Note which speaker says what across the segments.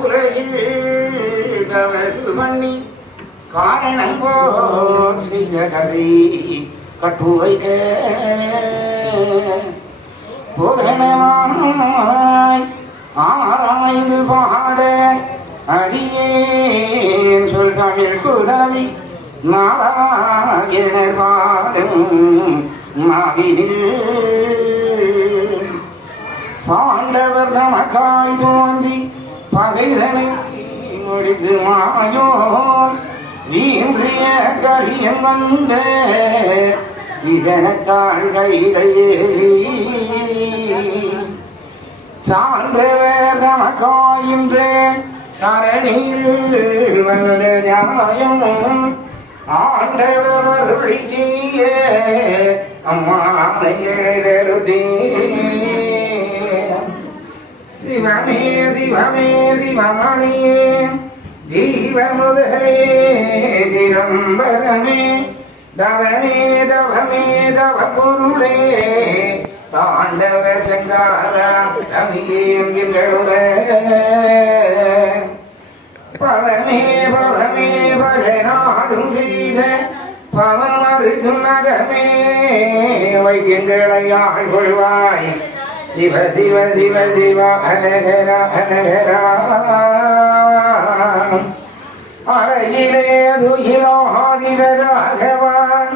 Speaker 1: உலகில் தவசு பண்ணி காரணம் போர் செய்த கதை கட்டுவைக பூரணமாய் ஆராய்ந்து பாட அடியேன் சொல் தமிழ் குதவி நாராயணர் பாதம் நாவினில் பாண்டவர் தமக்காய் தோன்றி பகைதனை முடிந்து மாயோன் வீன்றிய கரியம் வந்த. இதனத்தாள் கையிலேறி சான்றவர் தமக்காயின்று தரணியில் வந்த நியாயம் ஆண்டவர் அருளி செய்ய அம்மானை எழுதே சிவமே சிவமே சிவமணியே தீபமுதலே சிதம்பரமே. தவமே தவமே தவ பொருளே தாண்டவ சங்காரா தமிழேம் எங்களுடைய பவமே பவமே பகநாடும் செய்த பவன் அருகும் நகமே வைத்தியங்களை ஆள் கொள்வாய் சிவ சிவ சிவ சிவ அனகரா அனகரா அறையிலே துயிலாதிவராகவான்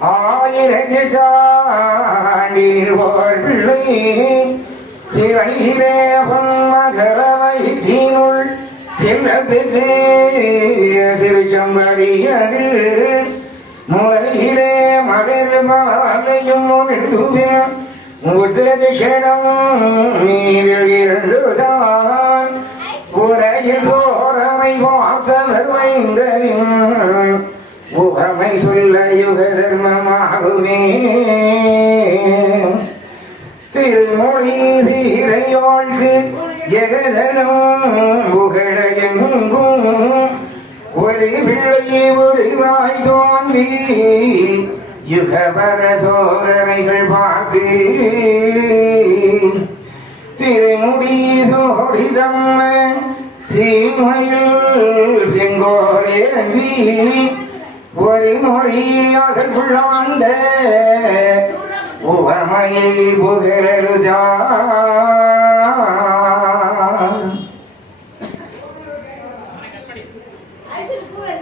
Speaker 1: ஆயிரத்தி தாண்டில் ஓர் பிள்ளை. சிறையிலே மகர வைத்தினுள் சின்ன திருச்சம்படியடில். முளையிலே மகது மலையும் விடுவேன் உத்திரதிஷனம் நீரில் இருந்துதான். உரையில் சோரமை வாசலர் வைந்தரின் உவமை சொல்ல யுக தர்மமாகுமே. திருமொழி தீரையோழ்கு ஜெகதனும் புகழ எங்கும் ஒரு பிள்ளை உருவாய் தோன்றி யுகபர சோதனைகள் பார்த்து திருமுடி சோடிதம்ம தீமையில் செங்கோரேந்தி ஒரு மொழி அதற்குள்ள வந்த உவமையை புகழருதான்